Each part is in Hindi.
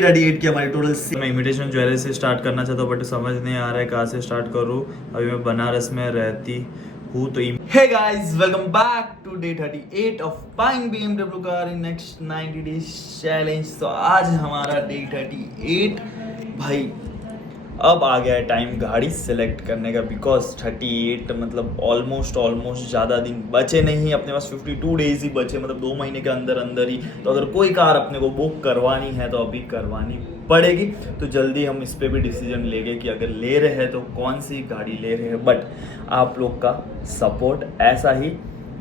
रेडिएट की हमारी टोटल। मैं इमिटेशन ज्वेलरी से स्टार्ट करना चाहता हूँ बट समझ नहीं आ रहा है कहाँ से स्टार्ट करूँ। अभी मैं बनारस में रहती हूँ तो hey guys, welcome back to day 38 of buying BMW car in next 90 days challenge. तो आज हमारा डे 38 भाई। अब आ गया है टाइम गाड़ी सेलेक्ट करने का, बिकॉज 38 मतलब ऑलमोस्ट ज़्यादा दिन बचे नहीं, अपने पास 52 डेज ही बचे, मतलब 2 महीने के अंदर अंदर ही। तो अगर कोई कार अपने को बुक करवानी है तो अभी करवानी पड़ेगी। तो जल्दी हम इस पर भी डिसीजन लेंगे कि अगर ले रहे हैं तो कौन सी गाड़ी ले रहे हैं। बट आप लोग का सपोर्ट ऐसा ही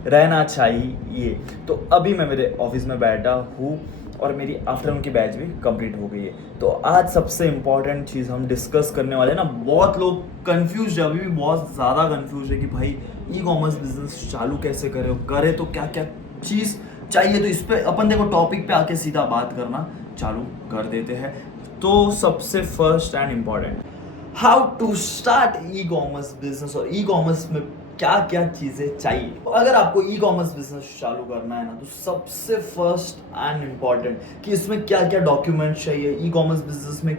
रहना चाहिए। तो अभी मैं मेरे ऑफिस में बैठा हूँ और मेरी आफ्टरनून की बैच भी कंप्लीट हो गई है। तो आज सबसे इम्पॉर्टेंट चीज़ हम डिस्कस करने वाले हैं ना, बहुत लोग कंफ्यूज है, अभी भी बहुत ज़्यादा कंफ्यूज है कि भाई ई कॉमर्स बिजनेस चालू कैसे करे तो क्या क्या चीज़ चाहिए। तो इस पर अपन देखो टॉपिक पे आके सीधा बात करना चालू कर देते हैं। तो सबसे first and important, how to start e commerce business और ई कॉमर्स में क्या क्या चीज़ें चाहिए। अगर आपको ई कॉमर्स बिजनेस चालू करना है ना, तो सबसे फर्स्ट एंड इम्पॉर्टेंट कि इसमें क्या क्या डॉक्यूमेंट चाहिए। ई कॉमर्स बिजनेस में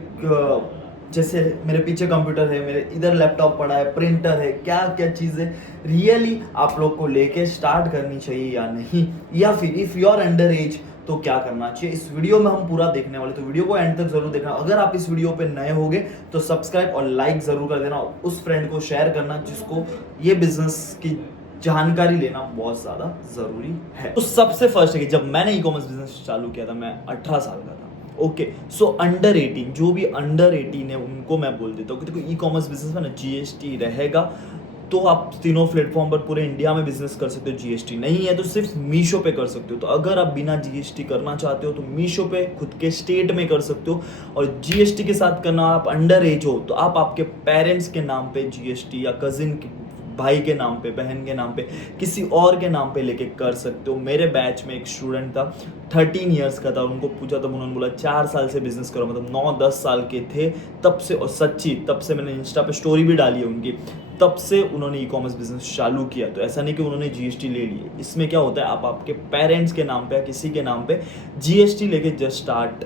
जैसे मेरे पीछे कंप्यूटर है, मेरे इधर लैपटॉप पड़ा है, प्रिंटर है, क्या क्या चीज़ें रियली आप लोग को लेके स्टार्ट करनी चाहिए या नहीं, या फिर if you are under age तो क्या करना चाहिए। इस वीडियो में हम पूरा देखने वाले, तो वीडियो को एंड तक जरूर देखना। अगर आप इस वीडियो पे नए होगे तो सब्सक्राइब और लाइक जरूर कर देना, उस फ्रेंड को शेयर करना जिसको ये बिजनेस की जानकारी लेना बहुत ज़्यादा ज़रूरी है। तो सबसे फर्स्ट है कि जब मैंने ई कॉमर्स बिजनेस चालू किया था मैं 18 साल का था। ओके, सो अंडर 18, जो भी अंडर 18 है उनको मैं बोल देता हूँ कि देखो ई कॉमर्स बिजनेस में ना जीएसटी रहेगा। तो आप तीनों प्लेटफॉर्म पर पूरे इंडिया में बिजनेस कर सकते हो। जीएसटी नहीं है तो सिर्फ मीशो पे कर सकते हो। तो अगर आप बिना जीएसटी करना चाहते हो तो मीशो पे खुद के स्टेट में कर सकते हो। और जीएसटी के साथ करना, आप अंडर एज हो तो आप आपके पेरेंट्स के नाम पे जीएसटी या कजिन भाई के नाम पे, बहन के नाम पे, किसी और के नाम पे लेके कर सकते हो। मेरे बैच में एक स्टूडेंट था, 13 ईयर्स का था, उनको पूछा तब उन्होंने बोला 4 साल से बिजनेस करो, मतलब 9-10 साल के थे तब से। और सच्ची तब से मैंने इंस्टा पे स्टोरी भी डाली है उनकी, तब से उन्होंने ई कॉमर्स बिजनेस चालू किया। तो ऐसा नहीं कि उन्होंने जीएसटी ले ली। इसमें क्या होता है, आप आपके पेरेंट्स के नाम पे या किसी के नाम पे जीएसटी लेके जस्ट स्टार्ट।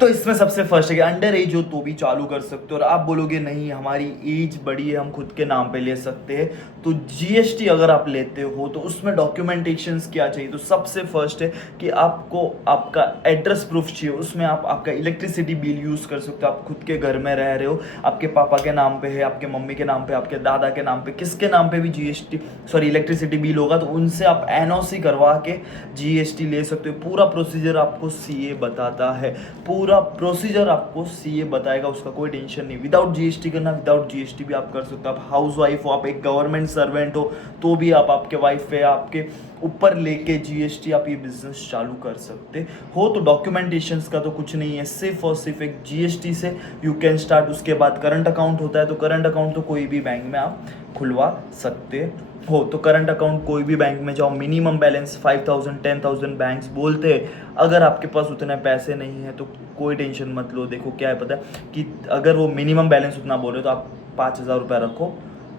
तो इसमें सबसे फर्स्ट है कि अंडर एज हो तो भी चालू कर सकते हो। और आप बोलोगे नहीं हमारी एज बड़ी है, हम खुद के नाम पे ले सकते हैं, तो जीएसटी अगर आप लेते हो तो उसमें डॉक्यूमेंटेशंस क्या चाहिए। तो सबसे फर्स्ट है कि आपको आपका एड्रेस प्रूफ चाहिए। उसमें आप आपका इलेक्ट्रिसिटी बिल यूज़ कर सकते हो। आप खुद के घर में रह रहे हो, आपके पापा के नाम पे है, आपके मम्मी के नाम पे, आपके दादा के नाम पे, किसके नाम पे भी जीएसटी इलेक्ट्रिसिटी बिल होगा तो उनसे आप एनओसी करवा के जीएसटी ले सकते हो। पूरा प्रोसीजर आपको सीए बताता है, पूरा प्रोसीजर आपको सीए बताएगा, उसका कोई टेंशन नहीं। विदाउट जीएसटी करना, विदाउट जीएसटी भी आप कर सकते हो। आप हाउस वाइफ हो, आप एक गवर्नमेंट सर्वेंट हो तो भी आप आपके वाइफ पे आपके ऊपर लेके जीएसटी आप ये बिजनेस चालू कर सकते हो। तो डॉक्यूमेंटेशंस का तो कुछ नहीं है, सिर्फ और सिर्फ एक जीएसटी से यू कैन स्टार्ट। उसके बाद करंट अकाउंट होता है, तो करंट अकाउंट तो कोई भी बैंक में आप खुलवा सकते हो। तो करंट अकाउंट कोई भी बैंक में जाओ, मिनिमम बैलेंस 5,000 10,000 बैंक्स बोलते हैं। अगर आपके पास उतने पैसे नहीं है तो कोई टेंशन मत लो। देखो क्या है पता है कि अगर वो मिनिमम बैलेंस उतना बोल रहे हो तो आप 5,000 रुपये रखो,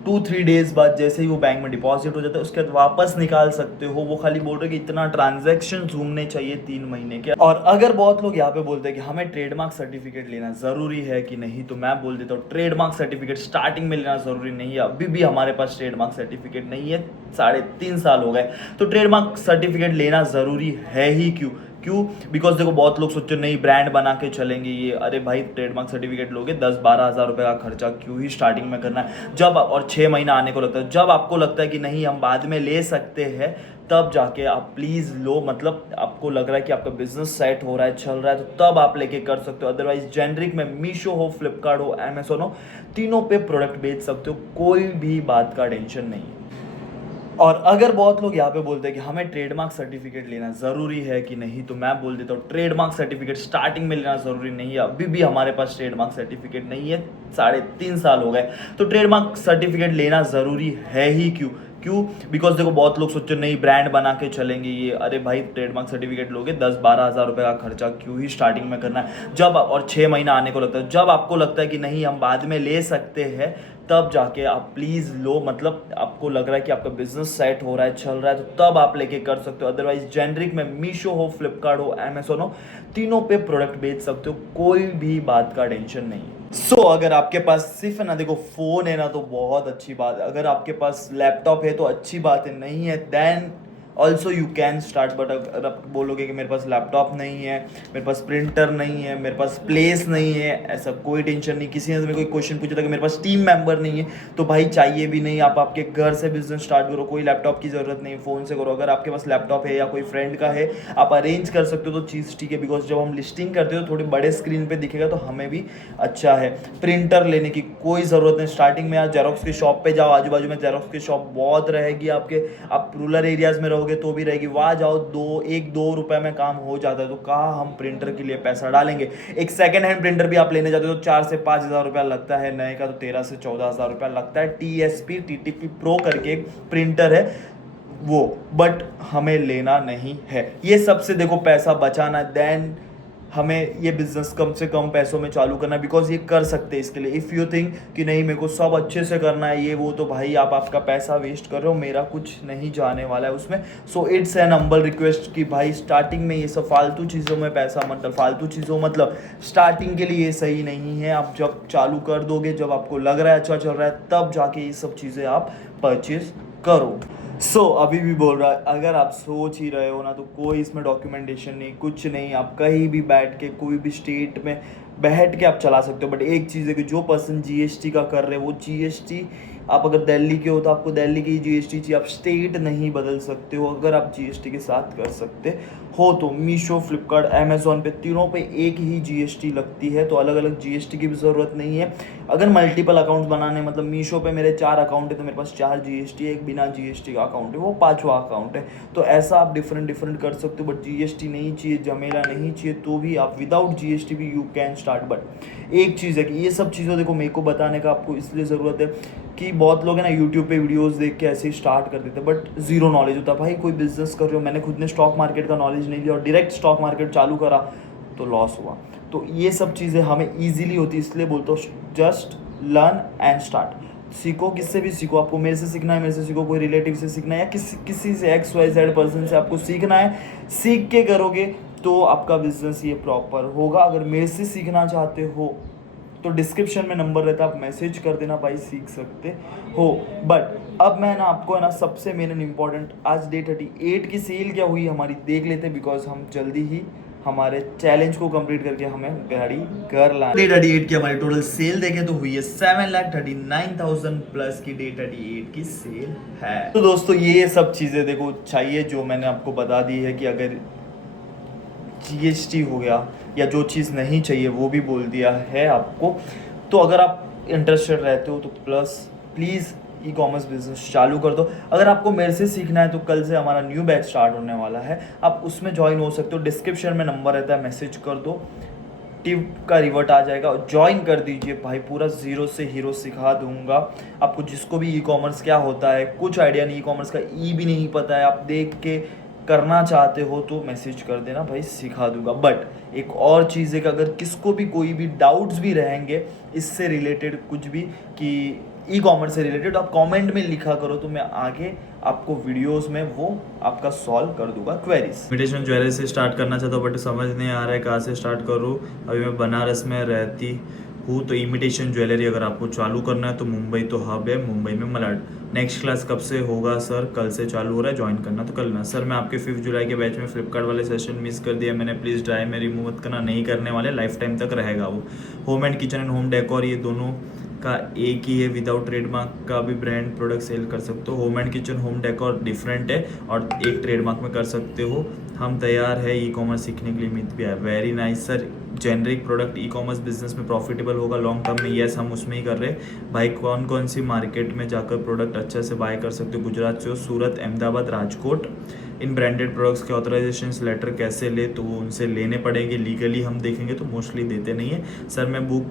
2-3 डेज बाद जैसे ही वो बैंक में डिपॉजिट हो जाता है उसके बाद वापस निकाल सकते हो। वो खाली बोल रहे कि इतना ट्रांजैक्शन घूमने चाहिए 3 महीने के। और अगर बहुत लोग यहाँ पे बोलते हैं कि हमें ट्रेडमार्क सर्टिफिकेट लेना ज़रूरी है कि नहीं, तो मैं बोल देता हूँ ट्रेडमार्क सर्टिफिकेट स्टार्टिंग में लेना ज़रूरी नहीं है। अभी भी हमारे पास ट्रेडमार्क सर्टिफिकेट नहीं है, 3.5 साल हो गए। तो ट्रेडमार्क सर्टिफिकेट लेना ज़रूरी है ही क्यों? बिकॉज देखो बहुत लोग सोचते नहीं ब्रांड बना के चलेंगे ये। अरे भाई ट्रेडमार्क सर्टिफिकेट लोगे 10-12 हज़ार रुपये का खर्चा क्यों ही स्टार्टिंग में करना है। जब और 6 महीना आने को लगता है, जब आपको लगता है कि नहीं हम बाद में ले सकते हैं तब जाके आप प्लीज़ लो। मतलब आपको लग रहा है कि आपका बिजनेस सेट हो रहा है, चल रहा है, तो तब आप लेके कर सकते हो। अदरवाइज जेनरिक में मीशो हो, फ्लिपकार्ट हो, अमेजोन हो, तीनों पे प्रोडक्ट बेच सकते हो, कोई भी बात का टेंशन नहीं है। और अगर बहुत लोग यहाँ पे बोलते हैं कि हमें ट्रेडमार्क सर्टिफिकेट लेना ज़रूरी है कि नहीं, तो मैं बोल देता हूँ ट्रेडमार्क सर्टिफिकेट स्टार्टिंग में लेना ज़रूरी नहीं है। अभी भी हमारे पास ट्रेडमार्क सर्टिफिकेट नहीं है, 3.5 साल हो गए। तो ट्रेडमार्क सर्टिफिकेट लेना ज़रूरी है ही क्यों? बिकॉज देखो बहुत लोग सोचते नहीं ब्रांड बना के चलेंगे ये। अरे भाई ट्रेडमार्क सर्टिफिकेट लोगे 10-12 हज़ार रुपये का खर्चा क्यों ही स्टार्टिंग में करना है। जब और 6 महीना आने को लगता है, जब आपको लगता है कि नहीं हम बाद में ले सकते हैं तब जाके आप प्लीज़ लो, मतलब आपको लग रहा है कि आपका बिजनेस सेट हो रहा है, चल रहा है, तो तब आप लेके कर सकते हो। अदरवाइज जेनरिक में मीशो हो, फ्लिपकार्ट हो, अमेजोन हो, तीनों पे प्रोडक्ट बेच सकते हो, कोई भी बात का टेंशन नहीं है। सो अगर आपके पास सिर्फ है ना, देखो फ़ोन है ना तो बहुत अच्छी बात है, अगर आपके पास लैपटॉप है तो अच्छी बात है, नहीं है then also you can start. But अगर आप बोलोगे कि मेरे पास लैपटॉप नहीं है, मेरे पास प्रिंटर नहीं है, मेरे पास प्लेस नहीं है, ऐसा कोई टेंशन नहीं। किसी ने मेरे को क्वेश्चन पूछा था कि मेरे पास टीम मेंबर नहीं है, तो भाई चाहिए भी नहीं, आप आपके घर से बिजनेस स्टार्ट करो, कोई लैपटॉप की ज़रूरत नहीं, फ़ोन से करो। अगर आपके पास लैपटॉप है या कोई फ्रेंड का है, आप अरेंज कर सकते हो तो चीज़ ठीक है, बिकॉज जब हम लिस्टिंग करते हो तो थोड़े बड़े स्क्रीन पर दिखेगा तो हमें भी अच्छा है। प्रिंटर लेने की कोई ज़रूरत नहीं, स्टार्टिंग में आप जेरोक्स की शॉप पे जाओ, आजू बाजू में जेरोक्स की शॉप बहुत रहेगी आपके, आप रूरल एरियाज़ में रहोगे तो भी रहेगी, वहाँ जाओ 2 रुपए में काम हो जाता है, तो कहाँ हम प्रिंटर के लिए पैसा डालेंगे। एक सेकेंड हैंड प्रिंटर भी आप लेने जाते हो तो 4 से 5 हज़ार रुपया लगता है, नए का तो 13 से 14 हज़ार रुपया लगता है। TTP प्रो करके एक प्रिंटर है वो, बट हमें लेना नहीं है। ये सबसे देखो पैसा बचाना, देन हमें ये बिज़नेस कम से कम पैसों में चालू करना, बिकॉज ये कर सकते हैं। इसके लिए इफ़ यू थिंक कि नहीं मेरे को सब अच्छे से करना है ये वो, तो भाई आप आपका पैसा वेस्ट कर रहे हो, मेरा कुछ नहीं जाने वाला है उसमें। So it's an humble request कि भाई स्टार्टिंग में ये सब फालतू चीज़ों में पैसा मतलब फालतू चीज़ों मतलब स्टार्टिंग के लिए ये सही नहीं है। आप जब चालू कर दोगे, जब आपको लग रहा है अच्छा चल रहा है, तब जाके ये सब चीज़ें आप परचेज करो। अभी भी बोल रहा है, अगर आप सोच ही रहे हो ना तो कोई इसमें डॉक्यूमेंटेशन नहीं, कुछ नहीं, आप कहीं भी बैठ के कोई भी स्टेट में बैठ के आप चला सकते हो। बट एक चीज़ है कि जो पर्सन GST का कर रहे हैं वो GST, आप अगर दिल्ली के हो तो आपको दिल्ली की GST चाहिए, आप स्टेट नहीं बदल सकते हो। अगर आप GST के साथ कर सकते हो तो मीशो, फ्लिपकार्ट, अमेजोन पे तीनों पे एक ही GST लगती है, तो अलग अलग GST की भी ज़रूरत नहीं है। अगर मल्टीपल अकाउंट्स बनाने, मतलब मीशो पे मेरे 4 अकाउंट है तो मेरे पास 4 GST है, एक बिना GST का अकाउंट है वो 5वां अकाउंट है, तो ऐसा आप डिफरेंट कर सकते हो। बट GST नहीं चाहिए, झमेला नहीं चाहिए, तो भी आप विदाउट GST भी यू कैन स्टार्ट। बट एक चीज़ है कि ये सब चीज़ें देखो मेरे को बताने का आपको इसलिए ज़रूरत है कि बहुत लोग हैं ना यूट्यूब पे वीडियोस देख के ऐसे ही स्टार्ट कर देते हैं, बट ज़ीरो नॉलेज होता है। भाई कोई बिजनेस कर रहे हो, मैंने खुद ने स्टॉक मार्केट का नॉलेज नहीं लिया और डायरेक्ट स्टॉक मार्केट चालू करा तो लॉस हुआ। तो ये सब चीज़ें हमें ईजिली होती है, इसलिए बोलता हूँ जस्ट लर्न एंड स्टार्ट। सीखो, किससे भी सीखो, आपको मेरे से सीखना है मेरे से सीखो, कोई रिलेटिव से सीखना है या किसी से XYZ पर्सन से आपको सीखना है, सीख के करोगे तो आपका बिजनेस ये प्रॉपर होगा। अगर मेरे से सीखना चाहते हो तो डिस्क्रिप्शन में नंबर रहता है, आप मैसेज कर देना भाई, सीख सकते हो। बट अब मैं ना आपको है ना सबसे मेन इम्पॉर्टेंट, आज डे 38 की सेल क्या हुई हमारी देख लेते हैं, बिकॉज हम जल्दी ही हमारे चैलेंज को कंप्लीट करके हमें गाड़ी कर लाना। डे 38 की हमारी टोटल सेल देखें तो हुई है 7,39,000 प्लस की डे 38 की सेल है। तो दोस्तों ये सब चीज़ें देखो चाहिए जो मैंने आपको बता दी है कि अगर GST हो गया या जो चीज़ नहीं चाहिए वो भी बोल दिया है आपको, तो अगर आप इंटरेस्टेड रहते हो तो प्लीज़ ई-कॉमर्स बिजनेस चालू कर दो। अगर आपको मेरे से सीखना है तो कल से हमारा न्यू बैच स्टार्ट होने वाला है, आप उसमें ज्वाइन हो सकते हो। डिस्क्रिप्शन में नंबर रहता है, मैसेज कर दो, टिप का रिवर्ट आ जाएगा और ज्वाइन कर दीजिए भाई। पूरा ज़ीरो से हीरो सिखा दूंगा आपको। जिसको भी ई-कॉमर्स क्या होता है कुछ आइडिया नहीं, ई-कॉमर्स का भी नहीं पता है, आप देख के करना चाहते हो तो मैसेज कर देना भाई, सिखा दूंगा। बट एक और चीज़ है कि अगर किसको भी कोई भी डाउट्स भी रहेंगे इससे रिलेटेड कुछ भी कि ई-कॉमर्स से रिलेटेड, आप कमेंट में लिखा करो तो मैं आगे आपको वीडियोस में वो आपका सॉल्व कर दूंगा क्वेरीज। इमिटेशन ज्वेलरी से स्टार्ट करना चाहता हूँ बट समझ नहीं आ रहा है कहाँ से स्टार्ट करूँ। अभी मैं बनारस में रहती हूँ, तो इमिटेशन ज्वेलरी अगर आपको चालू करना है तो मुंबई तो हब है, मुंबई में मलाड। नेक्स्ट क्लास कब से होगा सर? कल से चालू हो रहा है, ज्वाइन करना तो कल ना। सर मैं आपके 5 जुलाई के बैच में फ्लिपकार्ट वाले सेशन मिस कर दिया मैंने, प्लीज़ ड्राइव में रिमूव मत करना, नहीं करने वाले, लाइफ टाइम तक रहेगा वो। Home and kitchen and home decor ये दोनों का एक ही है, विदाउट ट्रेडमार्क का भी ब्रांड प्रोडक्ट सेल कर सकते हो। Home and kitchen home decor different है और एक ट्रेडमार्क में कर सकते हो। हम तैयार है ई कॉमर्स सीखने के लिए, मित भी है। Very nice sir. Generic product ई कॉमर्स बिजनेस में प्रॉफिटेबल होगा लॉन्ग टर्म में? यस, हम उसमें ही कर रहे हैं भाई। कौन कौन सी मार्केट में जाकर प्रोडक्ट अच्छा से बाय कर सकते हो? गुजरात से हो, सूरत, अहमदाबाद, राजकोट। इन ब्रांडेड प्रोडक्ट्स के ऑथराइजेशन लेटर कैसे ले? तो वो उनसे लेने पड़ेंगे, लीगली हम देखेंगे तो मोस्टली देते नहीं है। सर मैं बुक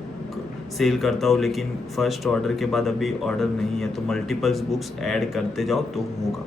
सेल करता हूँ लेकिन फर्स्ट ऑर्डर के बाद अभी ऑर्डर नहीं है, तो मल्टीपल्स बुक्स ऐड करते जाओ तो होगा।